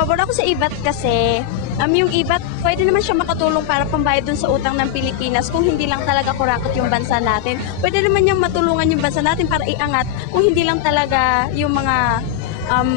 pabor ako sa IVAT kasi yung IVAT, pwede naman siya makatulong para pambayad dun sa utang ng Pilipinas kung hindi lang talaga kurakot yung bansa natin. Pwede naman niyang matulungan yung bansa natin para iangat kung hindi lang talaga yung mga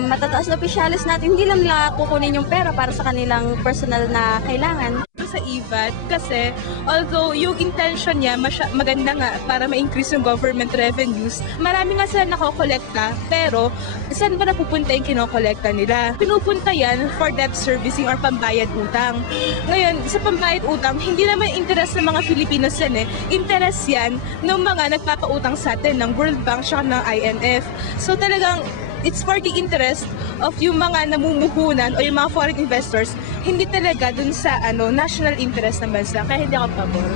matataas na opisyalis natin, hindi lang nila kukunin yung pera para sa kanilang personal na kailangan. Sa IVAT kasi although yung intention niya maganda nga para ma-increase yung government revenues, marami nga sila nakokolekta pero saan ba napupunta yung kinokolekta nila? Pinupunta yan for debt servicing or pambayad utang. Ngayon, sa pambayad utang, hindi naman interest ng mga Filipinos yan eh. Interest yan ng mga nagpapautang sa atin ng World Bank at ng IMF. So talagang it's for the interest of yung mga namumuhunan o yung mga foreign investors, hindi talaga dun sa national interest ng bansa. Kaya hindi ako pabor.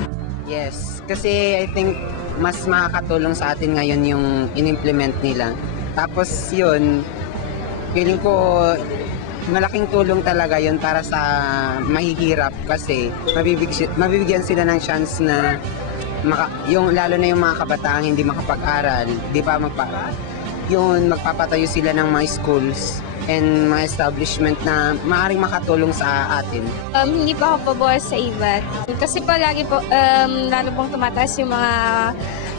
Yes, kasi I think mas makakatulong sa atin ngayon yung in-implement nila. Tapos yun, feeling ko malaking tulong talaga yun para sa mahihirap kasi mabibigyan sila ng chance na yung lalo na yung mga kabataan hindi makapag-aral, di pa magpapatayo sila ng mga schools and mga establishment na maaaring makatulong sa atin. Hindi pa ako pabor sa IVAT. Kasi palagi po, lalo pong tumataas yung mga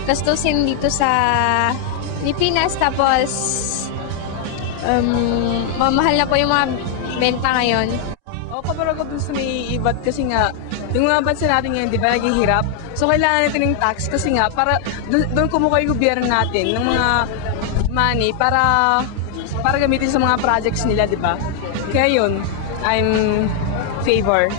gastusin dito sa Pilipinas. Tapos, mamahal na po yung mga benta ngayon. Pabor ako dun sa may IVAT kasi nga, yung mga bansa natin ngayon, di ba, naging hirap. So, kailangan natin ng tax kasi nga, para doon kumuha yung gobyerno natin ng mga money para gamitin sa mga projects nila, di ba? Kaya yun, I'm favor.